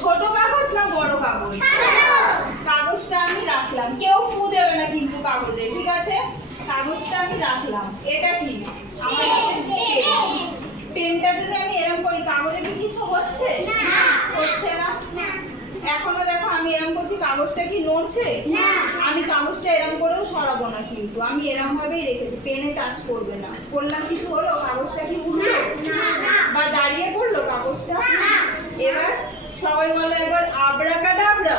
ছোট কাগজ না বড় কাগজ? কাগজটা আমি রাখলাম, কেউ ফু দেবে না কিন্তু কাগজে, ঠিক আছে? কাগজটা আমি রাখলাম। এটা কি? আমার পেনটা যদি আমি এরকম করি কাগজে কি কিছু হচ্ছে? হচ্ছে না। এখনো দেখো আমি এরকম করছি, কাগজটা কি নড়ছে? আমি কাগজটা এরকম করেও সরাবো না, কিন্তু আমি এরকম ভাবেই রেখেছি, পেনে টাচ করবে না। করলাম, কিছু হলো? কাগজটা কি উঠলো বা দাঁড়িয়ে পড়লো কাগজটা? এবার সবাই বলো একবার আবরাকাডাবরা।